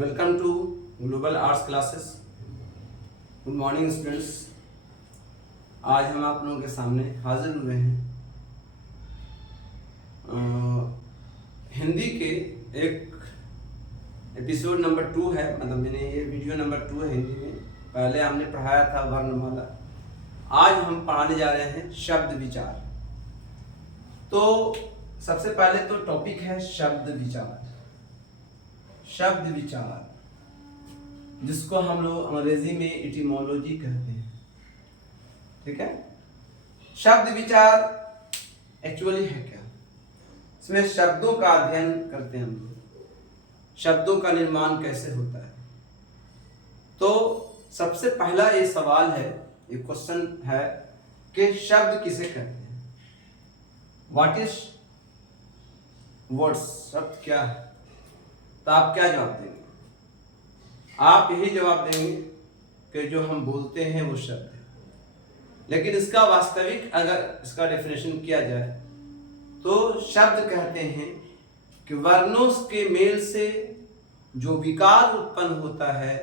Welcome to global arts classes. Good morning students. आज हम आप लोगों के सामने हाजिर हुए हैं हिंदी के एक एपिसोड नंबर 2 है, मतलब मैंने ये वीडियो नंबर 2 है हिंदी में। पहले हमने पढ़ाया था वर्णमाला, आज हम पढ़ाने जा रहे हैं शब्द विचार। तो सबसे पहले तो टॉपिक है शब्द विचार। शब्द विचार जिसको हम लोग अंग्रेजी में इटिमोलॉजी कहते हैं, ठीक है। शब्द विचार एक्चुअली है क्या? इसमें शब्दों का अध्ययन करते हैं हम लोग, शब्दों का निर्माण कैसे होता है। तो सबसे पहला ये सवाल है, ये क्वेश्चन है कि शब्द किसे कहते हैं? What is words? शब्द क्या है? तो आप क्या जवाब देंगे? आप यही जवाब देंगे कि जो हम बोलते हैं वो शब्द है। लेकिन इसका वास्तविक अगर इसका डेफिनेशन किया जाए तो शब्द कहते हैं कि वर्णों के मेल से जो विकार उत्पन्न होता है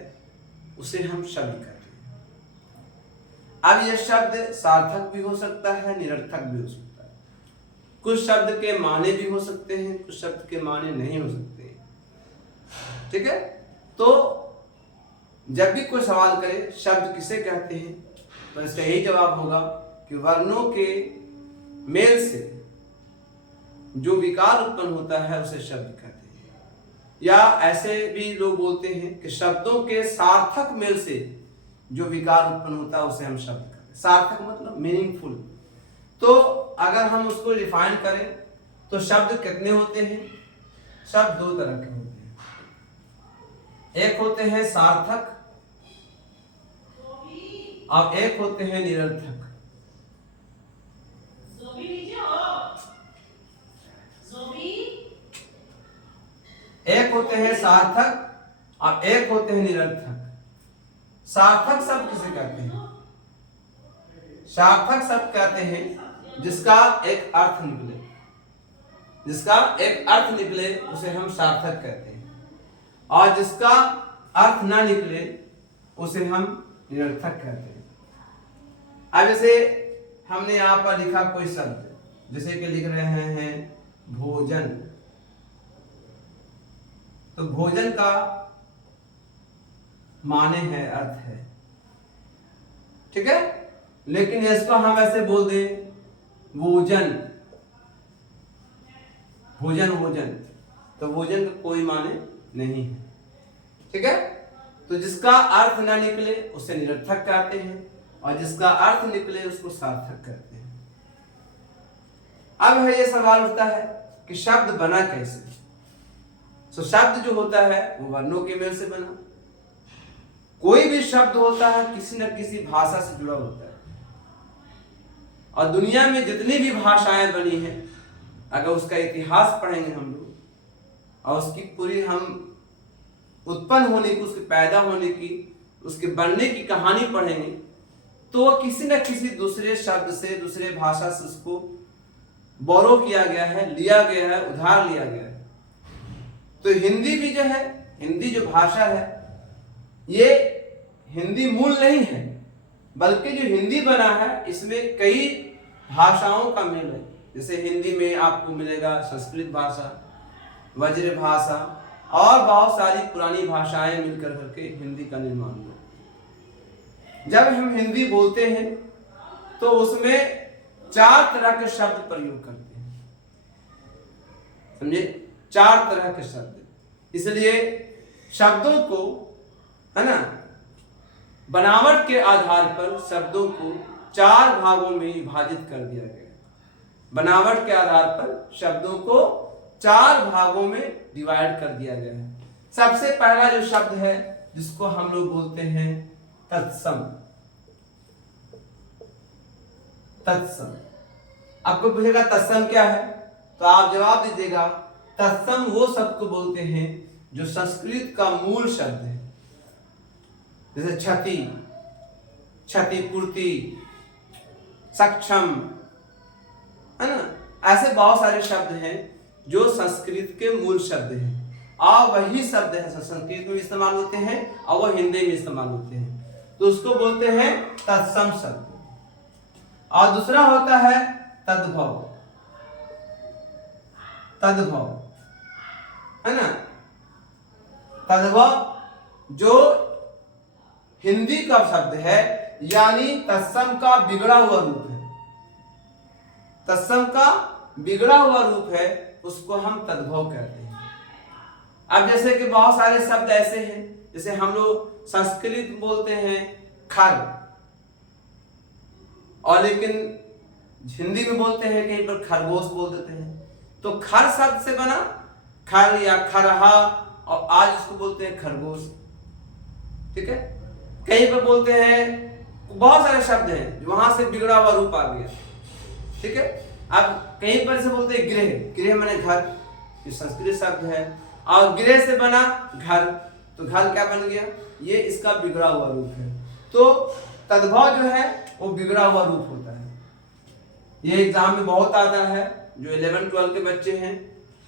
उसे हम शब्द कहते हैं। अब यह शब्द सार्थक भी हो सकता है, निरर्थक भी हो सकता है। कुछ शब्द के माने भी हो सकते हैं, कुछ शब्द के माने नहीं हो सकते हैं, ठीक है। तो जब भी कोई सवाल करे शब्द किसे कहते हैं तो इसका यही जवाब होगा कि वर्णों के मेल से जो विकार उत्पन्न होता है उसे शब्द कहते हैं। या ऐसे भी लोग बोलते हैं कि शब्दों के सार्थक मेल से जो विकार उत्पन्न होता है उसे हम शब्द कहते हैं। सार्थक मतलब मीनिंगफुल। तो अगर हम उसको डिफाइन करें तो शब्द कितने होते हैं? शब्द दो तरह के होते हैं। एक होते हैं सार्थक और एक होते हैं निरर्थक। एक होते हैं सार्थक और एक होते हैं निरर्थक। सार्थक शब्द किसे कहते हैं? सार्थक शब्द कहते हैं जिसका एक अर्थ निकले, जिसका एक अर्थ निकले उसे हम सार्थक कहते हैं, और जिसका अर्थ ना निकले उसे हम निरर्थक कहते हैं। अब जैसे हमने यहां पर लिखा कोई शब्द, जैसे कि लिख रहे हैं भोजन, तो भोजन का माने है, अर्थ है, ठीक है। लेकिन इसको हम ऐसे बोल दें भोजन, भोजन भोजन, तो भोजन का कोई माने नहीं है, ठीक है। तो जिसका अर्थ ना निकले उसे निरर्थक कहते हैं और जिसका अर्थ निकले उसको सार्थक कहते हैं। अब है ये सवाल उठता है कि शब्द बना कैसे? तो शब्द जो होता है वो वर्णों के मेल से बना। कोई भी शब्द होता है किसी न किसी भाषा से जुड़ा होता है, और दुनिया में जितनी भी भाषाएं बनी हैं अगर उसका इतिहास पढ़ेंगे हम लोग और उसकी पूरी हम उत्पन्न होने की, उसके पैदा होने की, उसके बनने की कहानी पढ़ेंगे तो वो किसी न किसी दूसरे शब्द से, दूसरे भाषा से उसको बोरो किया गया है, लिया गया है, उधार लिया गया है। तो हिंदी भी जो है, हिंदी जो भाषा है ये हिंदी मूल नहीं है, बल्कि जो हिंदी बना है इसमें कई भाषाओं का मेल है। जैसे हिंदी में आपको मिलेगा संस्कृत भाषा, वज्र भाषा और बहुत सारी पुरानी भाषाएं मिलकर करके हिंदी का निर्माण हुआ। जब हम हिंदी बोलते हैं तो उसमें 4 तरह के शब्द प्रयोग करते हैं, समझे? 4 तरह के शब्द। इसलिए शब्दों को, है ना, बनावट के आधार पर शब्दों को 4 भागों में विभाजित कर दिया गया। बनावट के आधार पर शब्दों को 4 भागों में डिवाइड कर दिया गया है। सबसे पहला जो शब्द है जिसको हम लोग बोलते हैं तत्सम। तत्सम, आपको पूछेगा तत्सम क्या है तो आप जवाब दीजिएगा तत्सम वो शब्द को बोलते हैं जो संस्कृत का मूल शब्द है। जैसे क्षति, क्षतिपूर्ति, सक्षम, है ना, ऐसे बहुत सारे शब्द हैं जो संस्कृत के मूल शब्द हैं। आ वही शब्द है संस्कृत में इस्तेमाल होते हैं और वो हिंदी में इस्तेमाल होते हैं, तो उसको बोलते हैं तत्सम शब्द। और दूसरा होता है तद्भव, तद्भव है ना। तद्भव जो हिंदी का शब्द है, यानी तत्सम का बिगड़ा हुआ रूप है, तत्सम का बिगड़ा हुआ रूप है, उसको हम तद्भव कहते हैं। अब जैसे कि बहुत सारे शब्द ऐसे हैं, जैसे हम लोग संस्कृत में बोलते हैं खर, और लेकिन हिंदी में बोलते हैं कहीं पर खरगोश बोल देते हैं। तो खर शब्द से बना खर या खरहा, और आज इसको बोलते हैं खरगोश, ठीक है। कहीं पर बोलते हैं, बहुत सारे शब्द हैं वहां से बिगड़ा हुआ रूप आ गया, ठीक है। अब कहीं पर से बोलते हैं गृह, गृह माने घर, ये संस्कृत शब्द है, और गृह से बना घर, तो घर क्या बन गया, ये इसका बिगड़ा हुआ रूप है। तो तद्भव जो है वो बिगड़ा हुआ रूप होता है। ये एग्जाम में बहुत आता है, जो 11-12 के बच्चे हैं,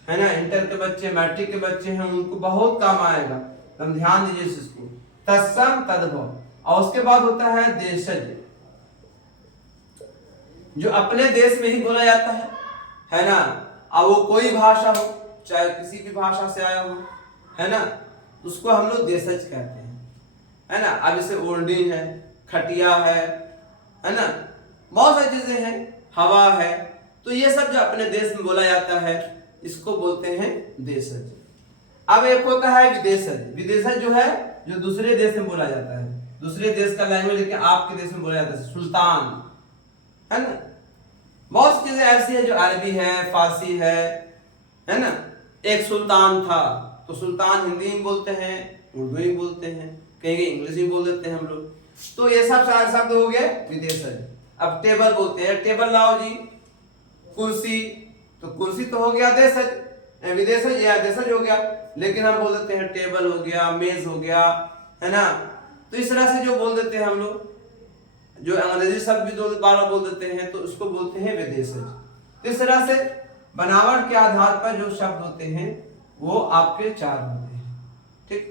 है ना, इंटर के बच्चे, मैट्रिक के बच्चे हैं, उनको बहुत काम आएगा, तुम ध्यान दीजिए इसको। तत्सम तद्भव, और उसके बाद होता है देशज, जो अपने देश में ही बोला जाता है ना। अब वो कोई भाषा हो, चाहे किसी भी भाषा से आया हो, है ना, उसको हम लोग देशज कहते हैं, है ना। अब जैसे ओल्डी है, खटिया है ना, बहुत सारी चीजें हैं, हवा है, तो ये सब जो अपने देश में बोला जाता है इसको बोलते हैं देशज। अब एक होता है विदेशज, विदेशज जो है जो दूसरे देश में बोला जाता है, दूसरे देश का लैंग्वेज लेके आपके देश में बोला जाता है, सुल्तान, है ना। बहुत सी चीजें ऐसी है जो अरबी है, फारसी है ना। एक सुल्तान था, तो सुल्तान हिंदी में बोलते हैं, उर्दू में बोलते हैं, कहीं इंग्लिश में बोल देते हैं हम लोग। तो ये सब सारे शब्द हो गए विदेशज। अब टेबल बोलते हैं, टेबल लाओ जी, कुर्सी, तो कुर्सी तो हो गया देशज, विदेशज या देशज हो गया, लेकिन हम बोल देते हैं टेबल हो गया, मेज हो गया, है ना। तो इस तरह से जो बोल देते हैं हम लोग, जो अंग्रेजी शब्द भी 2 बार बोल देते हैं, तो उसको बोलते हैं विदेशज। इस तरह से बनावट के आधार पर जो शब्द होते हैं वो आपके 4 होते हैं, ठीक।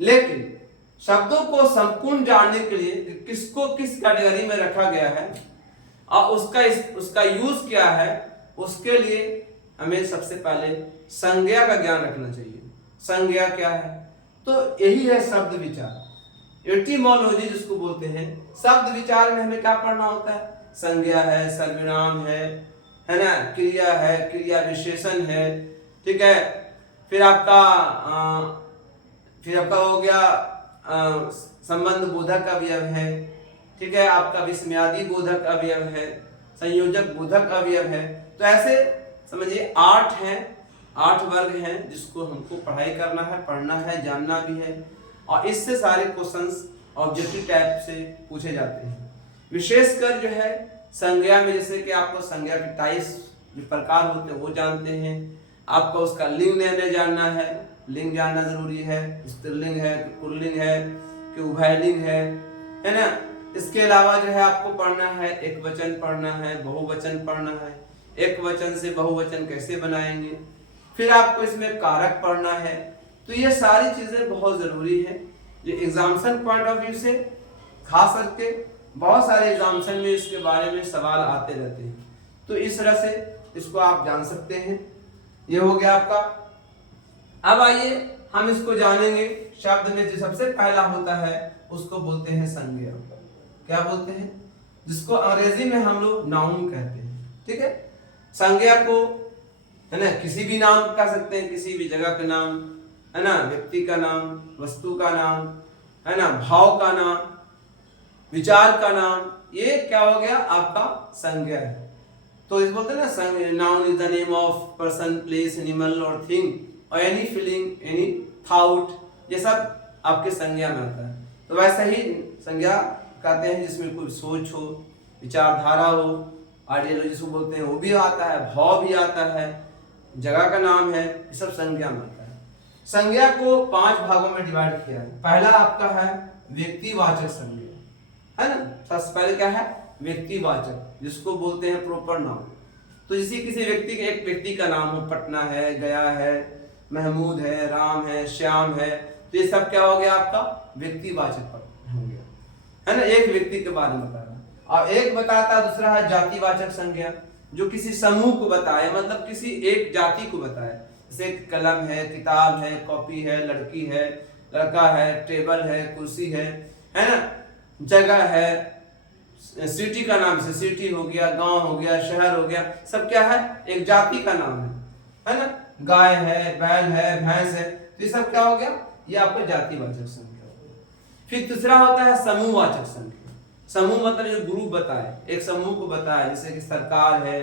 लेकिन शब्दों को संपूर्ण जानने के लिए कि किसको किस कैटेगरी में रखा गया है और उसका यूज क्या है, उसके लिए हमें सबसे पहले संज्ञा का ज्ञान रखना चाहिए। संज्ञा क्या है, तो यही है शब्द विचार, एटिमोलॉजी जिसको बोलते हैं। शब्द विचार में हमें क्या पढ़ना होता है, संज्ञा है, सर्वनाम है ना, क्रिया है, क्रिया विशेषण है, ठीक है। फिर आपका हो गया संबंध बोधक अवयव है, ठीक है, आपका विस्मयादि बोधक अवयव है, संयोजक बोधक अवयव है। तो ऐसे समझिए 8 हैं, 8 वर्ग हैं जिसको हमको पढ़ाई करना है, पढ़ना है, जानना भी है, और इससे सारे क्वेश्चंस ऑब्जेक्टिव टाइप से पूछे जाते हैं। विशेषकर जो है संज्ञा में, जैसे कि आपको संज्ञा के टाइप्स जो प्रकार होते हैं वो जानते हैं, आपको उसका लिंग निर्णय जानना है, लिंग जानना जरूरी है, स्त्रीलिंग है कि पुल्लिंग है कि उभयलिंग है ना। इसके अलावा जो है आपको पढ़ना है, एक वचन पढ़ना है, बहुवचन पढ़ना है, एक वचन से बहुवचन कैसे बनाएंगे, फिर आपको इसमें कारक पढ़ना है। तो ये सारी चीजें बहुत जरूरी है, जो एग्जामिनेशन पॉइंट ऑफ व्यू से खास करके बहुत सारे एग्जामिनेशन में इसके बारे में सवाल आते रहते हैं। तो इस तरह से इसको आप जान सकते हैं। ये हो गया आपका। अब आइए हम इसको जानेंगे। शब्द में जो सबसे पहला होता है उसको बोलते हैं संज्ञा। क्या बोलते हैं, जिसको अंग्रेजी में हम लोग नाउन कहते हैं, ठीक है। संज्ञा को, है ना, किसी भी नाम कह सकते हैं, किसी भी जगह का नाम, है ना, व्यक्ति का नाम, वस्तु का नाम, है ना, भाव का नाम, विचार का नाम, ये क्या हो गया आपका संज्ञा है। तो इस बोलते हैं ना, noun is the name of person, place, animal और थिंग और एनी फीलिंग, एनी थॉट, ये सब आपके संज्ञा में आता है। तो वैसे ही संज्ञा कहते हैं जिसमें कोई सोच हो, विचारधारा हो, आइडियोलॉजी जिसको बोलते हैं वो भी आता है, भाव भी आता है, जगह का नाम है, ये सब संज्ञा में आता है। संज्ञा को 5 भागों में डिवाइड किया है। पहला आपका है व्यक्तिवाचक संज्ञा, है ना। सबसे पहले क्या है, व्यक्तिवाचक, जिसको बोलते हैं प्रॉपर नाउन। तो जैसे किसी व्यक्ति के, एक व्यक्ति का नाम हो, पटना है, गया है, महमूद है, राम है, श्याम है, तो ये सब क्या हो गया आपका व्यक्तिवाचक हो गया, है ना, एक व्यक्ति के बारे में बता रहा। और एक बताता दूसरा है जातिवाचक संज्ञा, जो किसी समूह को बताए, मतलब किसी एक जाति को बताए, जैसे कलम है, किताब है, कॉपी है, लड़की है, लड़का है, टेबल है, कुर्सी है ना, जगह है, सिटी का नाम से सिटी हो गया, गांव हो गया, शहर हो गया, सब क्या है एक जाति का नाम है ना, गाय है, बैल है, भैंस है, तो ये सब क्या हो गया, ये आपका जातिवाचक संज्ञा हो गया। फिर तीसरा होता है समूहवाचक संज्ञा। समूह मतलब जो ग्रुप बताए, एक समूह को बताए, जैसे कि सरकार है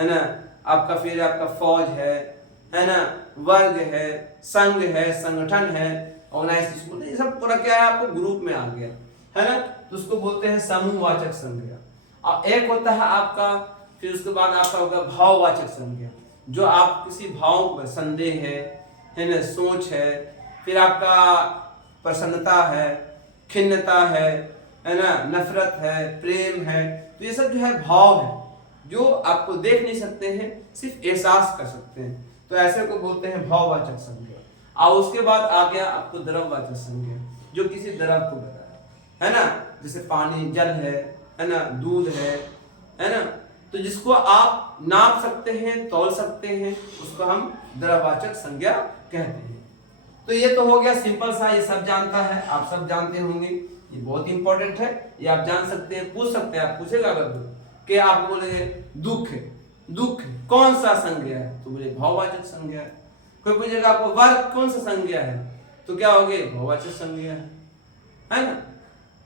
ना, आपका फिर आपका फौज है ना, वर्ग है, संघ है, संगठन है, ऑर्गेनाइज स्कूल, ये सब पूरा क्या है आपको ग्रुप में आ गया, है ना, तो उसको बोलते हैं समूहवाचक संज्ञा। और एक होता है आपका, फिर उसके बाद आपका होगा भाववाचक संज्ञा, जो आप किसी भाव को, संदेह है ना, सोच है, फिर आपका प्रसन्नता है, खिन्नता है ना, नफरत है, प्रेम है, तो ये सब जो है भाव है, जो आपको देख नहीं सकते हैं, सिर्फ एहसास कर सकते हैं, तो ऐसे को बोलते हैं भाववाचक संज्ञा। और उसके बाद आ गया आपको द्रव्यवाचक संज्ञा, जो किसी द्रव को बताया, है ना, जैसे पानी, जल है ना, दूध है ना, तो जिसको आप नाप सकते हैं, तौल सकते हैं, उसको हम द्रव्यवाचक संज्ञा कहते हैं। तो ये तो हो गया सिंपल सा, ये सब जानता है, आप सब जानते होंगे, ये बहुत इंपॉर्टेंट है, ये आप जान सकते हैं, पूछ सकते हैं, आप पूछेगा अगर कि आप बोले दुख है, दुख कौन सा संज्ञा है, तो बोले भाववाचक संज्ञा है। कोई पूछेगा आपको वर्ग कौन सा संज्ञा है, तो क्या हो गया भाववाचक संज्ञा है ना।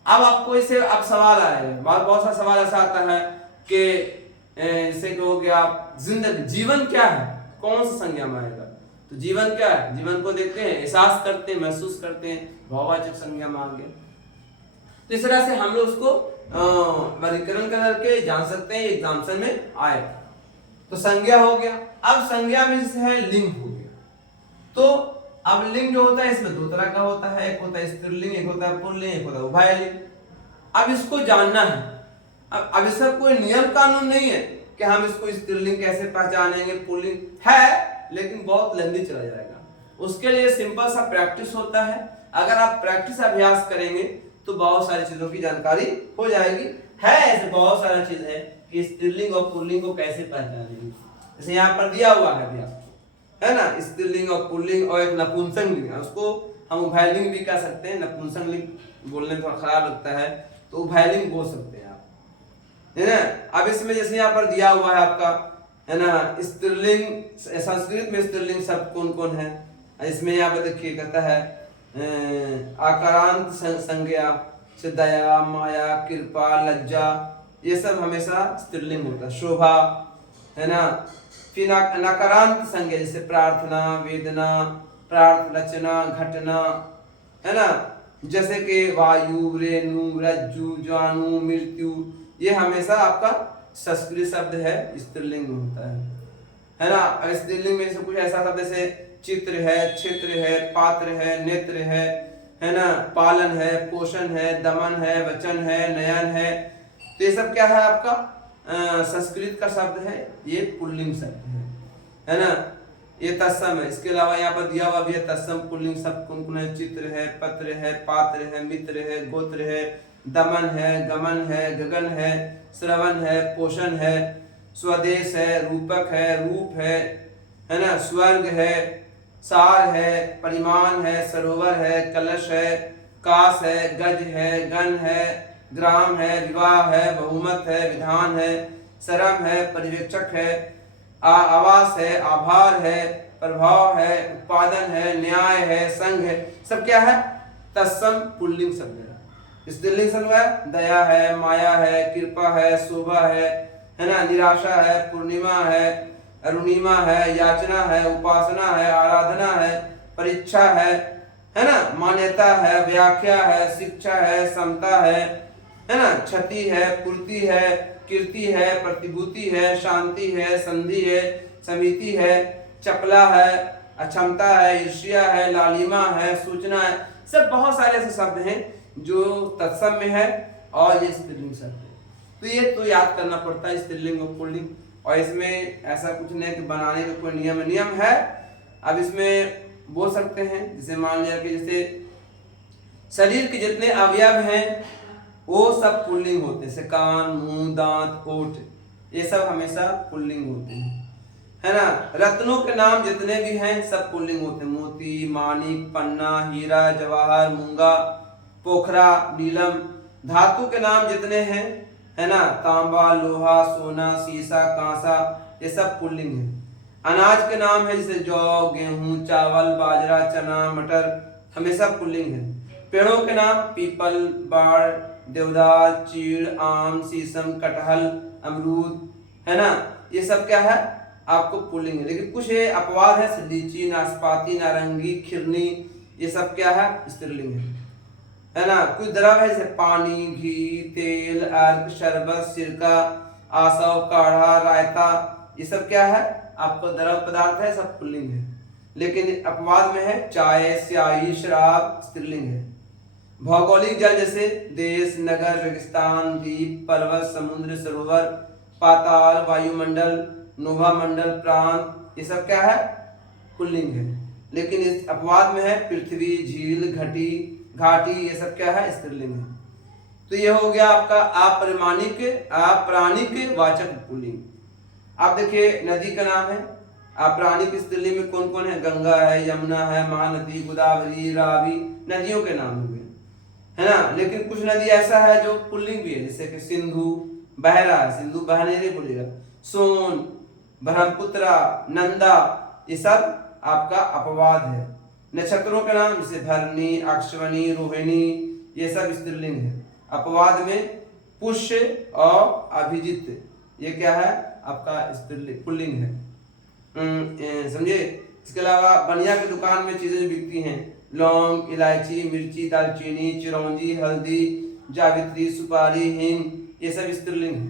अब आपको इसे अब सवाल आएगा, बहुत सा सवाल ऐसा आता है कि जैसे हो गया जिंदगी, जीवन क्या है, कौन सा संज्ञा में आएगा, तो जीवन क्या है, जीवन को देखते हैं, एहसास करते हैं, महसूस करते हैं, भाववाचक संज्ञा में आ गया। तो इस तरह से हम लोग उसको वर्गीकरण करके जान सकते हैं, एग्जाम्पल में आए। तो संज्ञा हो गया। अब संज्ञा में जैसे है लिंग हो गया, तो अब लिंग जो होता है इसमें दो तरह का होता है, एक होता है स्त्रीलिंग, एक होता है पुल्लिंग, एक होता है उभयलिंग। अब इसको जानना है, अब इसका कोई नियम कानून नहीं है कि हम इसको स्त्रीलिंग कैसे पहचानेंगे, पुल्लिंग है, लेकिन बहुत लंबी चला जाएगा। उसके लिए सिंपल सा प्रैक्टिस होता है, अगर आप प्रैक्टिस अभ्यास करेंगे तो बहुत सारी चीजों की जानकारी हो जाएगी। है ऐसे बहुत सारा चीज है कि स्त्रीलिंग और पुल्लिंग को कैसे पहचानेंगे, जैसे यहाँ पर दिया हुआ है अभी है ना, स्त्रीलिंग और पुल्लिंग और एक नपुंसक लिंग है, उसको हम उभयलिंग भी कह सकते हैं। नपुंसक लिंग बोलने में थोड़ा खराब लगता है, तो उभयलिंग बोल सकते हैं आप, है ना। अब इसमें जैसे यहाँ पर दिया हुआ है आपका, है ना, स्त्रीलिंग, संस्कृत में स्त्रीलिंग शब्द कौन कौन है, इसमें यहाँ पर देखिए कहता है आकारांत संज्ञा से दया, माया, कृपा, लज्जा, ये सब हमेशा स्त्रीलिंग होता है। शोभा, है ना। फिर नकारांत संज्ञा जैसे प्रार्थना, वेदना, रचना, घटना, है ना, जैसे कि वायु, रेणु, रज्जु, ज्वाणु, मृत्यु, ये हमेशा आपका संस्कृत शब्द है, स्त्रीलिंग में होता है ना। स्त्रीलिंग में से कुछ ऐसा शब्द जैसे चित्र है, क्षेत्र है, पात्र है, नेत्र है ना, पालन है, पोषण है, दमन है, वचन है, नयन है, तो ये सब क्या है आपका संस्कृत का शब्द है, ये पुल्लिंग शब्द है ना। ये तत्सम है। इसके अलावा यहाँ पर दिया हुआ भी है तत्सम पुल्लिंग शब्द कौन कौन है, चित्र है, पत्र है, पात्र है, मित्र है, गोत्र है, दमन है, गमन है, गगन है, श्रवण है, पोषण है, स्वदेश है, रूपक है, रूप है ना, स्वर्ग है, सार है, परिमाण है, सरोवर है, कलश है, काश है, गज है, गण है, ग्राम है, विवाह है, बहुमत है, विधान है, सरम है, पर्यवेक्षक है, आवास है, आभार है, प्रभाव है, उत्पादन है, न्याय है, संघ है, सब क्या है तत्सम पुल्लिंग शब्द है। स्त्रीलिंग शब्द है दया है, माया है, कृपा है, शोभा है ना, निराशा है, पूर्णिमा है, अरुणिमा है, याचना है, उपासना है, आराधना है, परीक्षा है ना, मान्यता है, व्याख्या है, शिक्षा है, समता है ना, क्षति है, पूर्ति है, कीर्ति है, प्रतिभूति है, शांति है, संधि है, समिति है, चपला है, अक्षमता है, ईर्ष्या है, लालिमा है, सूचना है, सब बहुत सारे ऐसे शब्द हैं जो तत्सम में है और ये स्त्रीलिंग शब्द है। तो ये तो याद करना पड़ता है स्त्रीलिंग और पुल्लिंग, और इसमें ऐसा कुछ नहीं कि बनाने का कोई नियम है, अब इसमें बोल सकते हैं, जैसे मान लिया कि जैसे शरीर के जितने अवयव हैं वो सब पुल्लिंग होते हैं, जैसे कान, मुंह, दांत, ओठ, ये सब हमेशा पुल्लिंग होते हैं, है ना। रत्नों के नाम जितने भी हैं सब पुल्लिंग होते हैं, मोती, माणिक, पन्ना, हीरा, जवाहर, मूंगा, पोखरा, नीलम। धातु के नाम जितने हैं, है ना, तांबा, लोहा, सोना, सीसा, कांसा, ये सब पुल्लिंग है। अनाज के नाम है जैसे जौ, गेहूं, चावल, बाजरा, चना, मटर, हमेशा पुल्लिंग है। पेड़ों के नाम पीपल, बाड़, देवदार, चीड़, आम, शीशम, कटहल, अमरूद, है ना, ये सब क्या है आपको पुल्लिंग है। लेकिन कुछ ये अपवाद है, लीची, नाशपाती, नारंगी, खिरनी, ये सब क्या है स्त्रीलिंग है ना। कुछ द्रव है जैसे पानी, घी, तेल, अर्क, शरबत, सिरका, आसव, काढ़ा, रायता, ये सब क्या है आपको द्रव पदार्थ है, सब पुल्लिंग है। लेकिन अपवाद में है चाय, स्याही, शराब, स्त्रीलिंग है। भौगोलिक जल जैसे देश, नगर, रेगिस्तान, द्वीप, पर्वत, समुद्र, सरोवर, पाताल, वायुमंडल, नोभा मंडल, प्रांत, ये सब क्या है पुल्लिंग है। लेकिन इस अपवाद में है पृथ्वी, झील, घटी, घाटी, ये सब क्या है स्त्रीलिंग है। तो ये हो गया आपका अपराणिक वाचक पुल्लिंग। आप देखिए नदी का नाम है, अपराणिक स्त्रीलिंग में कौन कौन है, गंगा है, यमुना है, महानदी, गोदावरी, रावी, नदियों के नाम हुए, है ना। लेकिन कुछ नदी ऐसा है जो पुल्लिंग भी है, जैसे कि सिंधु बह रहा है, सिंधु बहने नहीं बोलेगा, सोन, ब्रह्मपुत्रा, नंदा, ये सब आपका अपवाद है। नक्षत्रों के नाम जैसे भरणी, अक्षवनी, रोहिणी, ये सब स्त्रीलिंग है। अपवाद में पुष्य और अभिजित, ये क्या है आपका स्त्रीलिंग पुल्लिंग है, समझे। इसके अलावा बनिया की दुकान में चीजें बिकती हैं, लौंग, इलायची, मिर्ची, दालचीनी, चिरौंजी, हल्दी, जावित्री, सुपारी, हींग, ये सब स्त्रीलिंग है।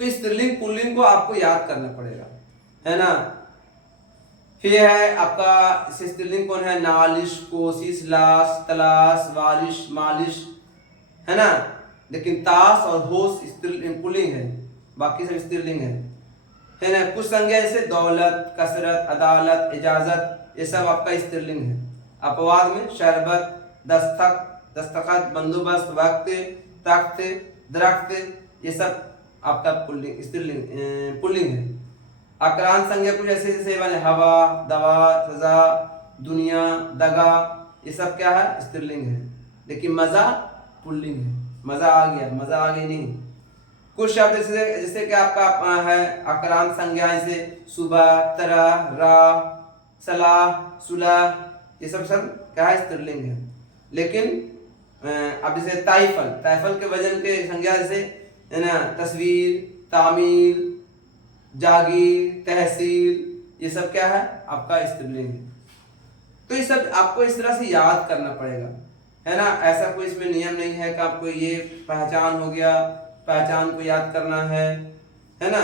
तो स्त्रीलिंग पुल्लिंग को आपको याद करना पड़ेगा, है ना। फिर है आपका स्त्रीलिंग कौन है, नालिश, कोशिश, लाश, तलाश, वारिश, मालिश, है ना। लेकिन ताश और होश स्त्रीलिंग पुल्लिंग है, बाकी सब स्त्रीलिंग है ना। कुछ संज्ञा जैसे दौलत, कसरत, अदालत, इजाजत, ये सब आपका स्त्रीलिंग है। अपवाद में शरबत, दस्तखत, बंदोबस्त, वक्त, तख्त, दरख्त, ये सब आपका पुल्लिंग स्त्रीलिंग पुल्लिंग है। आक्रांत संज्ञा कुछ ऐसे जैसे बने हवा, दवा, सजा, दुनिया, दगा, ये सब क्या है स्त्रीलिंग है। लेकिन मजा पुल्लिंग है, मजा आ गया, मजा आ गई नहीं। कुछ शब्द जैसे कि आपका है आक्रांत संज्ञा जैसे सुबह, तरह, राह, सलाह, सुलह, ये सब क्या है स्त्रीलिंग है। लेकिन अब जैसे ताइफल के वजन के संज्ञा जैसे है ना, तस्वीर, तामील, जागीर, तहसील, ये सब क्या है आपका स्त्रीलिंग है। तो ये सब आपको इस तरह से याद करना पड़ेगा, है ना। ऐसा कोई इसमें नियम नहीं है कि आपको ये पहचान हो गया, पहचान को याद करना है ना।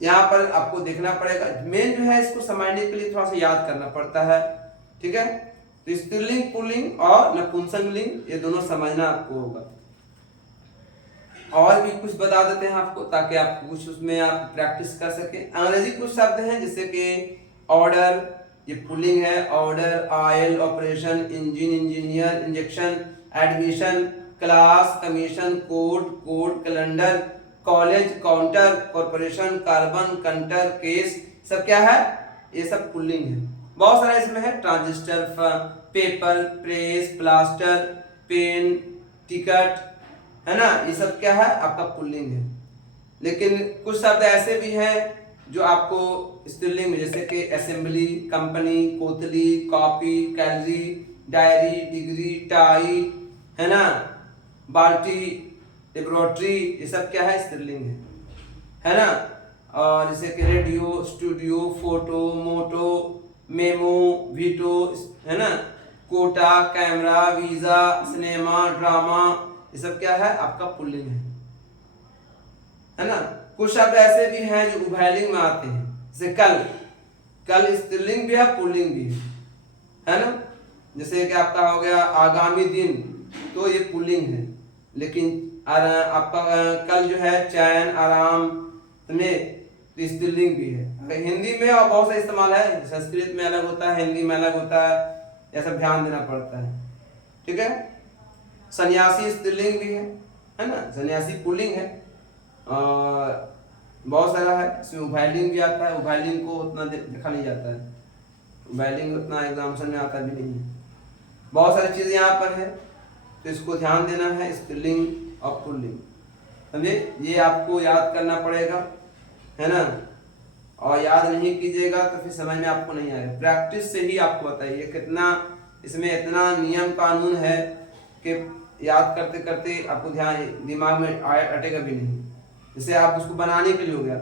यहाँ पर आपको देखना पड़ेगा, मेन जो है इसको समझने के लिए थोड़ा सा याद करना पड़ता है, ठीक है। तो स्त्रीलिंग, पुल्लिंग और नपुंसक लिंग ये दोनों समझना आपको होगा। और भी कुछ बता देते हैं आपको ताकि आप कुछ उसमें आप प्रैक्टिस कर सके। अंग्रेजी कुछ शब्द हैं जैसे कि ऑर्डर, ये पुल्लिंग है, order, oil, operation, engine, engineer, injection, admission, class, commission, code, calendar, college, counter, corporation, carbon, कंटर, केस, सब क्या है ये सब पुल्लिंग है। बहुत सारा इसमें है, transistor, paper, press, plaster, pen, ticket, है ना, ये सब क्या है आपका पुल्लिंग है। लेकिन कुछ शब्द ऐसे भी हैं जो आपको स्त्रीलिंग में, जैसे कि असेंबली, कंपनी, कोतली, copy, calorie, diary, degree, tie, है ना, बाल्टी, लेबोरेटरी, ये सब क्या है स्त्रीलिंग है ना। और जैसे कि radio, studio, photo, motto, memo, veto, है ना, quota, camera, visa, cinema, drama, ये सब क्या है आपका पुल्लिंग है ना। कुछ शब्द ऐसे भी हैं जो उभयलिंग में आते हैं, जैसे कल स्त्रीलिंग भी है, पुल्लिंग भी है ना। जैसे कि आपका हो गया आगामी दिन, तो ये पुल्लिंग है। लेकिन आपका कल जो है चैन, आराम में, तो स्त्रीलिंग भी है। अगर हिंदी में और बहुत सा इस्तेमाल है, संस्कृत में अलग होता है, हिंदी में अलग होता है, यह सब ध्यान देना पड़ता है। ठीक है। सन्यासी स्त्रीलिंग भी है ना, सन्यासी पुल्लिंग है। और बहुत सारा है, इसमें उभयलिंग भी आता है। उभयलिंग को उतना देखा नहीं जाता है, उभयलिंग उतना एग्जाम्पल में आता भी नहीं है। बहुत सारी चीजें यहाँ पर है, तो इसको ध्यान देना है, स्त्रीलिंग और पुल्लिंग, समझे। ये आपको याद करना पड़ेगा, है ना। और याद नहीं कीजिएगा तो फिर समझ में आपको नहीं आएगा। प्रैक्टिस से ही आपको बताइए कितना इसमें इतना नियम कानून है कि याद करते करते आपको ध्यान दिमाग में अटेगा भी नहीं। जैसे आप उसको बनाने के लिए हो गया,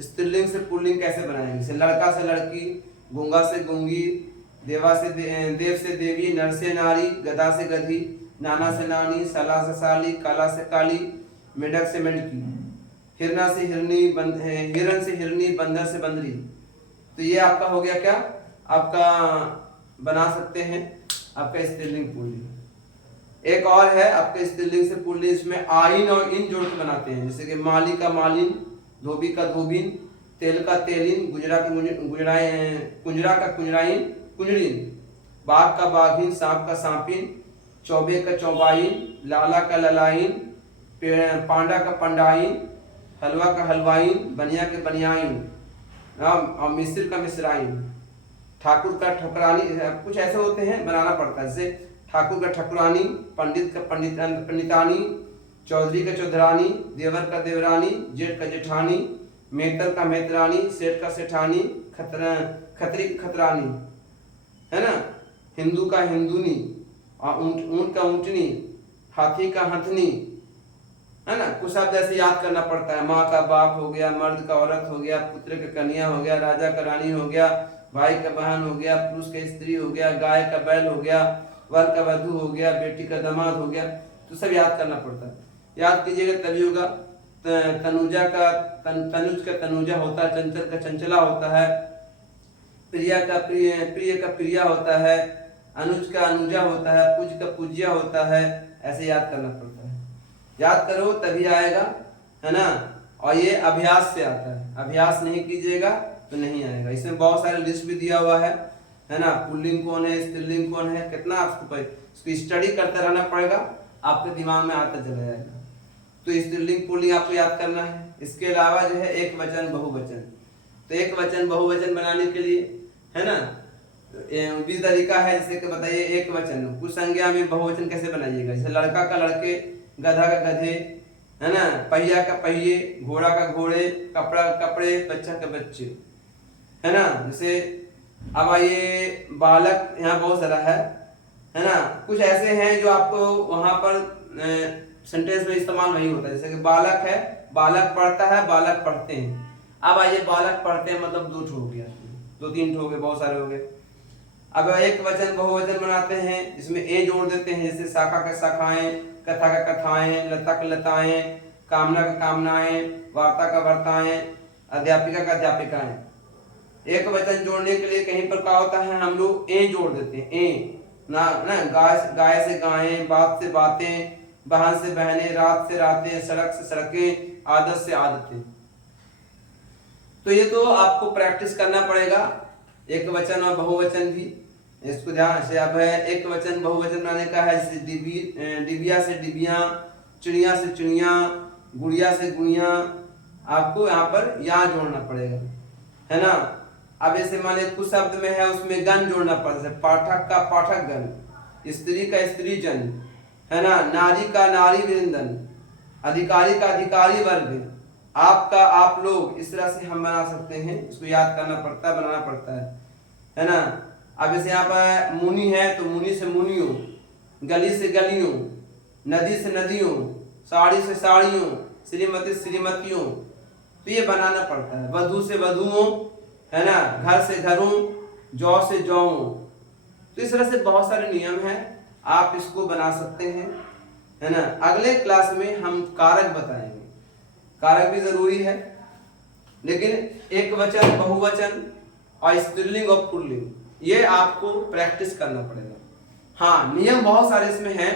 स्त्रीलिंग से पुल्लिंग कैसे बनाएंगे। जैसे लड़का से लड़की, गूंगा से गूंगी, देवा से देव से देवी, नर से नारी, गधा से गधी, नाना से नानी, साला से साली, काला से काली, मेढक से मेढकी, हिरना से हिरनी, हिरन से हिरनी, बंदर से बंदरी। तो ये आपका हो गया क्या, आपका बना सकते हैं आपका स्त्रीलिंग पुल्लिंग। एक और है आपके स्त्रीलिंग से पुल्लिंग, इसमें आइन और इन जोड़ के बनाते हैं। जैसे कि माली का मालिन, धोबी का धोबिन, तेल का तेलिन, गुजरा का गुजराइन, कुंजरा का कुंजराइन कुंजरीन, बाघ का बाघिन, सांप का सांपिन, चौबे का चौबाइन, लाला का ललाइन, पांडा का पंडाइन, हलवा का हलवाइन, बनिया के बनियाइन, और मिस्र का मिस्राइन, ठाकुर का ठकुरानी। कुछ ऐसे होते हैं, बनाना पड़ता है। जैसे ठाकुर का ठकुरानी, पंडित का पंडितानी, चौधरी का चौधरानी, देवर का देवरानी, जेठ का जेठानी, मेहतर का मेहतरानी, सेठ का सेठानी, खतरी खतरानी, है ना। हिंदू का हिंदूनी, और ऊंट का ऊंटनी, हाथी का हथनी, है ना। कुछ शब्द ऐसे याद करना पड़ता है। माँ का बाप हो गया, मर्द का औरत हो गया, पुत्र का कन्या हो गया, राजा का रानी हो गया, भाई का बहन हो गया, पुरुष का स्त्री हो गया, गाय का बैल हो गया, वर का वधु हो गया, बेटी का दामाद हो गया। तो सब याद करना पड़ता है। याद कीजिएगा तभी होगा। तनुजा का तनुज का तनुजा होता है, चंचल का चंचला होता है, प्रिया का प्रिय का प्रिया होता है, अनुज का अनुजा होता है, पूज का पूज्या होता है। ऐसे याद करना पड़ता है। याद करो तभी आएगा, है ना। और ये अभ्यास से आता है, अभ्यास नहीं कीजिएगा तो नहीं आएगा। इसमें बहुत सारे लिस्ट भी दिया हुआ है ना। पुल्लिंग कौन है, स्त्रीलिंग कौन है, कितना आपको इसको स्टडी करते रहना पड़ेगा, आपके दिमाग में आता चला जाएगा। तो स्त्रीलिंग पुल्लिंग आपको याद करना है। इसके अलावा जो है एक वचन बहुवचन। तो एक वचन बहुवचन बनाने के लिए, है ना, भी तरीका है। जैसे कि बताइए एक वचन, कुछ संज्ञा में बहुवचन कैसे बनाइएगा। जैसे लड़का का लड़के, गधा का गधे, है ना, पहिया का पहिए, घोड़ा का घोड़े, कपड़ा का कपड़े, बच्चा का बच्चे, है ना। जैसे अब आइए बालक, यहाँ बहुत सारा है ना। कुछ ऐसे हैं जो आपको वहां पर सेंटेंस में इस्तेमाल नहीं होता। जैसे कि बालक है, बालक पढ़ता है, बालक पढ़ते हैं। अब आइए बालक पढ़ते हैं मतलब दो ठो हो गया, दो तीन ठो हो गए, बहुत सारे हो गए। अब एक वचन बहुवचन बनाते हैं, जिसमें ए जोड़ देते हैं। जैसे शाखा का शाखाएं, कथा का कथाएं, लता का लताएं, कामना का कामनाएं, वार्ता का वार्ताएं, अध्यापिका का अध्यापिकाएं। एक वचन जोड़ने के लिए कहीं पर क्या होता है, हम लोग ए जोड़ देते हैं। ए ना गाय से गायें, बात से बातें, बहन से बहनें, रात से रातें, सड़क से सड़कें, आदत से आदतें। तो ये तो आपको प्रैक्टिस करना पड़ेगा, एक वचन और बहुवचन भी। इसको ध्यान से अब है एक वचन बहुवचन बनाने का है। जैसे डिबिया से डिबिया, चिड़िया से चिड़िया, गुड़िया से गुड़िया। आपको यहाँ पर या जोड़ना पड़ेगा, है ना। अब जैसे माने कुछ शब्द में है, उसमें गण जोड़ना पड़ता है। पाठक का पाठक गण, स्त्री का स्त्री जन, है ना, नारी का नारी वृंदन, अधिकारी का अधिकारी वर्ग, आपका आप लोग। इस तरह से हम बना सकते हैं। इसको याद करना पड़ता है, बनाना पड़ता है ना। अब जैसे यहाँ पर मुनि है तो मुनि से मुनियों, गली से गलियों, नदी से नदियों, साड़ी से साड़ियों, श्रीमती श्रीमतियों। तो ये बनाना पड़ता है। वधु से वधुओं, है ना, घर से घरों, जौ से जौ। तो इस तरह से बहुत सारे नियम हैं, आप इसको बना सकते हैं, है ना। अगले क्लास में हम कारक बताएंगे। कारक भी जरूरी है, लेकिन एक वचन बहुवचन और स्त्रीलिंग और पुल्लिंग ये आपको प्रैक्टिस करना पड़ेगा। हाँ, नियम बहुत सारे इसमें हैं।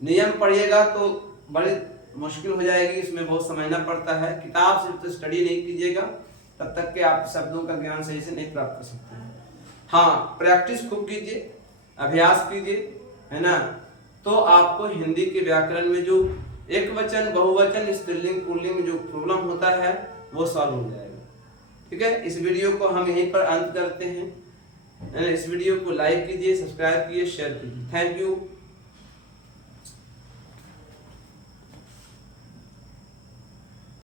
नियम पढ़िएगा तो बड़ी मुश्किल हो जाएगी, इसमें बहुत समझना पड़ता है। किताब से तो स्टडी नहीं कीजिएगा, तब तक के आप शब्दों का ज्ञान सही से नहीं प्राप्त कर सकते हैं। हाँ, प्रैक्टिस खूब कीजिए, अभ्यास कीजिए, है ना, तो आपको हिंदी के व्याकरण में जो एक वचन, बहुवचन, स्त्रीलिंग, पुल्लिंग में जो प्रॉब्लम होता है वो सॉल्व हो जाएगा। ठीक है, इस वीडियो को हम यहीं पर अंत करते हैं। इस वीडियो को लाइक कीजिए, सब्सक्राइब कीजिए, शेयर कीजिए। Thank you.